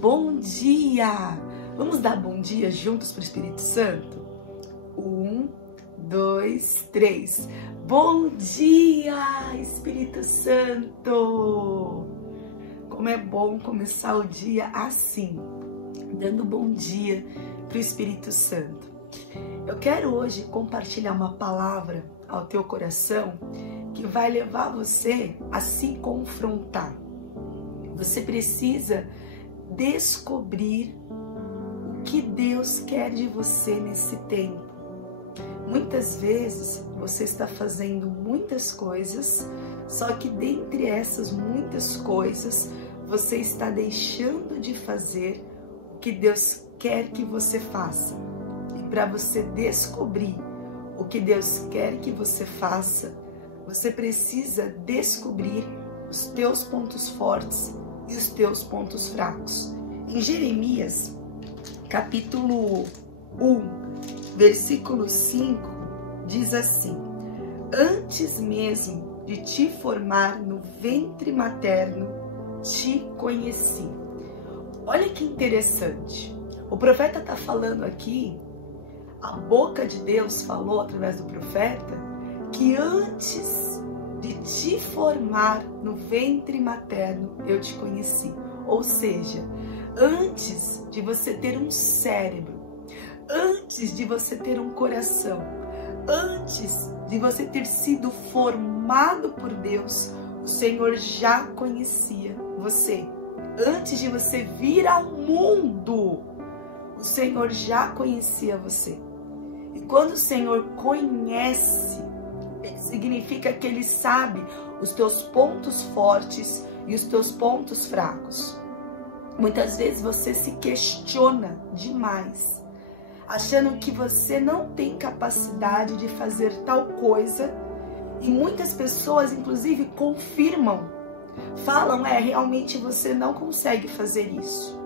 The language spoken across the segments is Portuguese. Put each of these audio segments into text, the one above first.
Bom dia! Vamos dar bom dia juntos para o Espírito Santo? 1, 2, 3. Bom dia, Espírito Santo! Como é bom começar o dia assim, dando bom dia para o Espírito Santo. Eu quero hoje compartilhar uma palavra ao teu coração que vai levar você a se confrontar. Você precisa descobrir o que Deus quer de você nesse tempo. Muitas vezes você está fazendo muitas coisas, só que dentre essas muitas coisas você está deixando de fazer o que Deus quer que você faça. E para você descobrir o que Deus quer que você faça, você precisa descobrir os teus pontos fortes e os teus pontos fracos. Em Jeremias, capítulo 1, versículo 5, diz assim: antes mesmo de te formar no ventre materno, te conheci. Olha que interessante. O profeta está falando aqui, a boca de Deus falou através do profeta, que antes de te formar no ventre materno, eu te conheci. Ou seja, antes de você ter um cérebro, antes de você ter um coração, antes de você ter sido formado por Deus, o Senhor já conhecia você. Antes de você vir ao mundo, o Senhor já conhecia você. E quando o Senhor conhece, significa que Ele sabe os teus pontos fortes e os teus pontos fracos. Muitas vezes você se questiona demais, achando que você não tem capacidade de fazer tal coisa, e muitas pessoas inclusive confirmam, falam, realmente você não consegue fazer isso.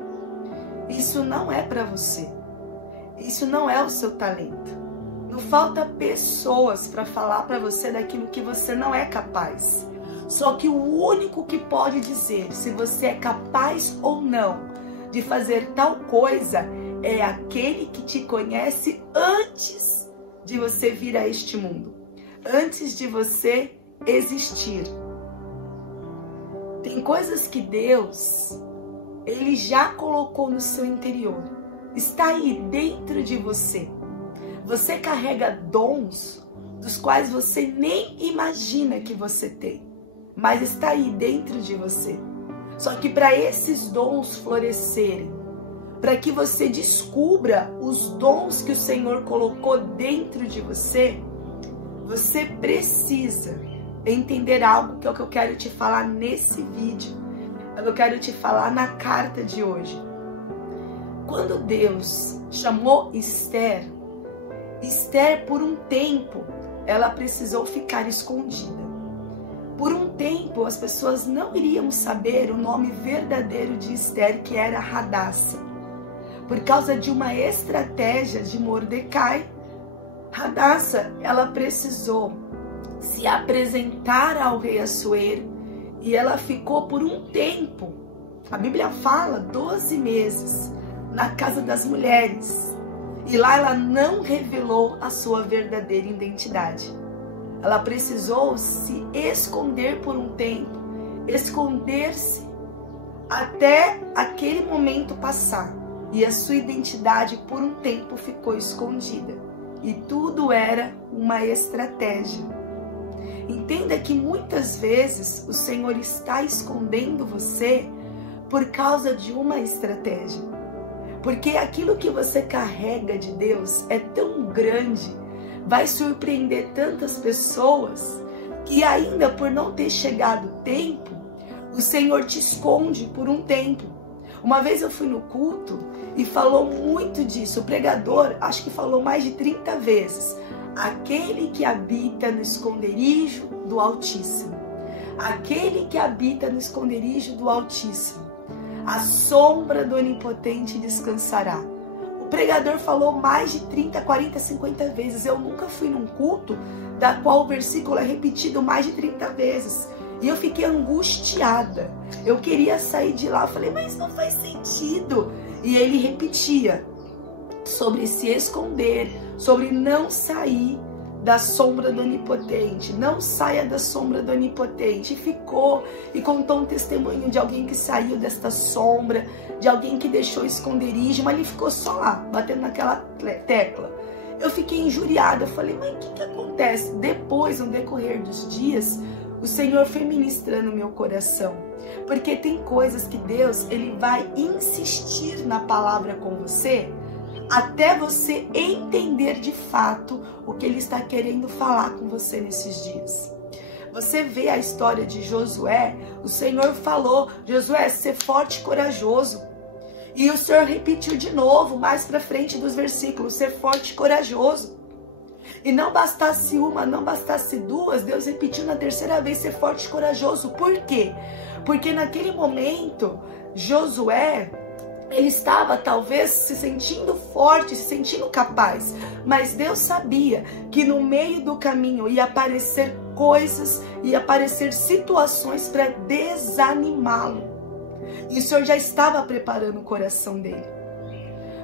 Isso não é para você. Isso não é o seu talento. Não falta pessoas para falar para você daquilo que você não é capaz. Só que o único que pode dizer se você é capaz ou não de fazer tal coisa é aquele que te conhece antes de você vir a este mundo, antes de você existir. Tem coisas que Deus, Ele já colocou no seu interior, está aí dentro de você. Você carrega dons dos quais você nem imagina que você tem, mas está aí dentro de você. Só que para esses dons florescerem, para que você descubra os dons que o Senhor colocou dentro de você, você precisa entender algo que é o que eu quero te falar nesse vídeo, é o que eu quero te falar na carta de hoje. Quando Deus chamou Esther, por um tempo, ela precisou ficar escondida. Por um tempo, as pessoas não iriam saber o nome verdadeiro de Esther, que era Hadassa. Por causa de uma estratégia de Mordecai, Hadassa, ela precisou se apresentar ao rei Assuero, e ela ficou por um tempo, a Bíblia fala, 12 meses, na casa das mulheres. E lá ela não revelou a sua verdadeira identidade. Ela precisou se esconder por um tempo, esconder-se até aquele momento passar. E a sua identidade por um tempo ficou escondida. E tudo era uma estratégia. Entenda que muitas vezes o Senhor está escondendo você por causa de uma estratégia. Porque aquilo que você carrega de Deus é tão grande, vai surpreender tantas pessoas, que ainda por não ter chegado o tempo, o Senhor te esconde por um tempo. Uma vez eu fui no culto e falou muito disso, o pregador acho que falou mais de 30 vezes, aquele que habita no esconderijo do Altíssimo, aquele que habita no esconderijo do Altíssimo, a sombra do Onipotente descansará. O pregador falou mais de 30, 40, 50 vezes. Eu nunca fui num culto da qual o versículo é repetido mais de 30 vezes. E eu fiquei angustiada. Eu queria sair de lá. Eu falei, mas não faz sentido. E ele repetia sobre se esconder, sobre não sair da sombra do Onipotente. Não saia da sombra do Onipotente. E ficou e contou um testemunho de alguém que saiu desta sombra, de alguém que deixou esconderijo, mas ele ficou só lá, batendo naquela tecla. Eu fiquei injuriada. Eu falei, mas o que acontece? Depois, no decorrer dos dias, o Senhor foi ministrando meu coração. Porque tem coisas que Deus, Ele vai insistir na palavra com você, até você entender de fato o que Ele está querendo falar com você nesses dias. Você vê a história de Josué, o Senhor falou, Josué, ser forte e corajoso. E o Senhor repetiu de novo, mais para frente dos versículos, ser forte e corajoso. E não bastasse uma, não bastasse duas, Deus repetiu na terceira vez, ser forte e corajoso. Por quê? Porque naquele momento, Josué, ele estava talvez se sentindo forte, se sentindo capaz. Mas Deus sabia que no meio do caminho ia aparecer coisas, ia aparecer situações para desanimá-lo. E o Senhor já estava preparando o coração dele.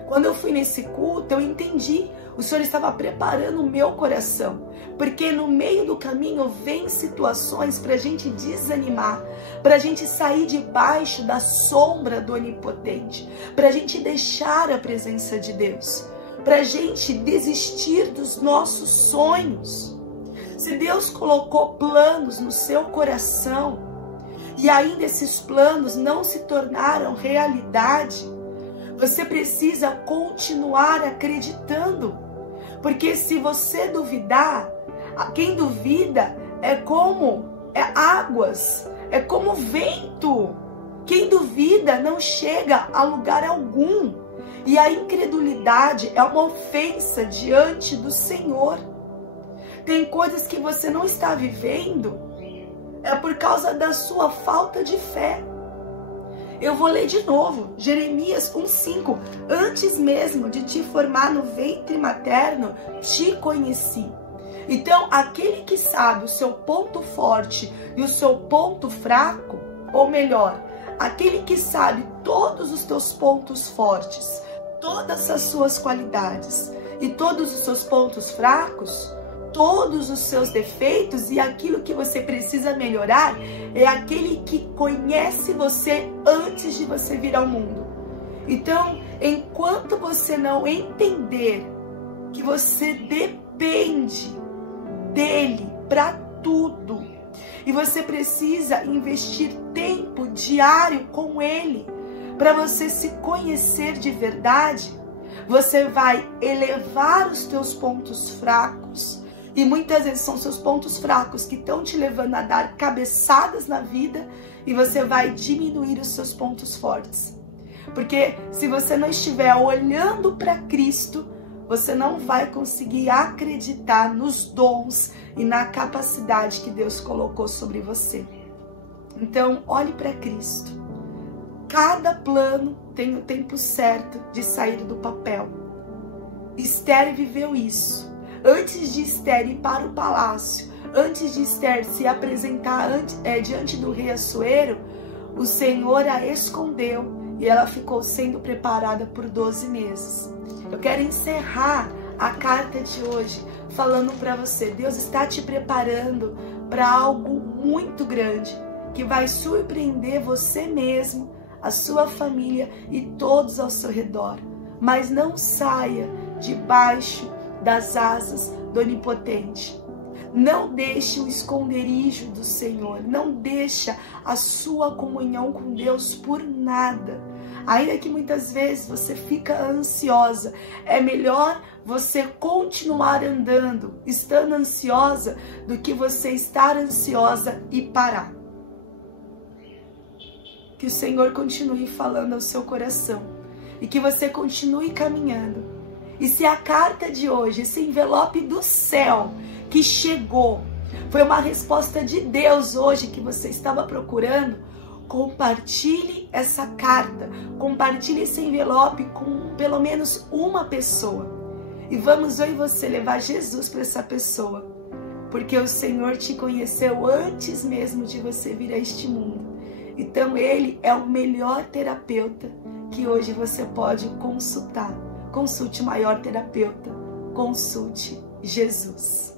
Quando eu fui nesse culto, eu entendi. O Senhor estava preparando o meu coração. Porque no meio do caminho vem situações para a gente desanimar. Para a gente sair debaixo da sombra do Onipotente. Para a gente deixar a presença de Deus. Para a gente desistir dos nossos sonhos. Se Deus colocou planos no seu coração, e ainda esses planos não se tornaram realidade, você precisa continuar acreditando. Porque se você duvidar, quem duvida é como águas, é como vento. Quem duvida não chega a lugar algum. E a incredulidade é uma ofensa diante do Senhor. Tem coisas que você não está vivendo, é por causa da sua falta de fé. Eu vou ler de novo, Jeremias 1,5. Antes mesmo de te formar no ventre materno, te conheci. Então, aquele que sabe o seu ponto forte e o seu ponto fraco, ou melhor, aquele que sabe todos os teus pontos fortes, todas as suas qualidades e todos os seus pontos fracos, todos os seus defeitos e aquilo que você precisa melhorar, é aquele que conhece você antes de você vir ao mundo. Então, enquanto você não entender que você depende dele para tudo, e você precisa investir tempo diário com ele para você se conhecer de verdade, você vai elevar os teus pontos fracos. E muitas vezes são seus pontos fracos que estão te levando a dar cabeçadas na vida, e você vai diminuir os seus pontos fortes. Porque se você não estiver olhando para Cristo, você não vai conseguir acreditar nos dons e na capacidade que Deus colocou sobre você. Então, olhe para Cristo. Cada plano tem o tempo certo de sair do papel. Esther viveu isso. Antes de Esther ir para o palácio, antes de Esther se apresentar diante do rei Assuero, o Senhor a escondeu e ela ficou sendo preparada por 12 meses. Eu quero encerrar a carta de hoje falando para você, Deus está te preparando para algo muito grande, que vai surpreender você mesmo, a sua família e todos ao seu redor. Mas não saia debaixo das asas do Onipotente. Não deixe o esconderijo do Senhor. Não deixa a sua comunhão com Deus por nada. Ainda que muitas vezes você fica ansiosa, é melhor você continuar andando, estando ansiosa, do que você estar ansiosa e parar. Que o Senhor continue falando ao seu coração e que você continue caminhando. E se a carta de hoje, esse envelope do céu que chegou, foi uma resposta de Deus hoje que você estava procurando, compartilhe essa carta, compartilhe esse envelope com pelo menos uma pessoa. E vamos eu e você levar Jesus para essa pessoa. porque o Senhor te conheceu antes mesmo de você vir a este mundo. Então Ele é o melhor terapeuta que hoje você pode consultar. Consulte o maior terapeuta, consulte Jesus.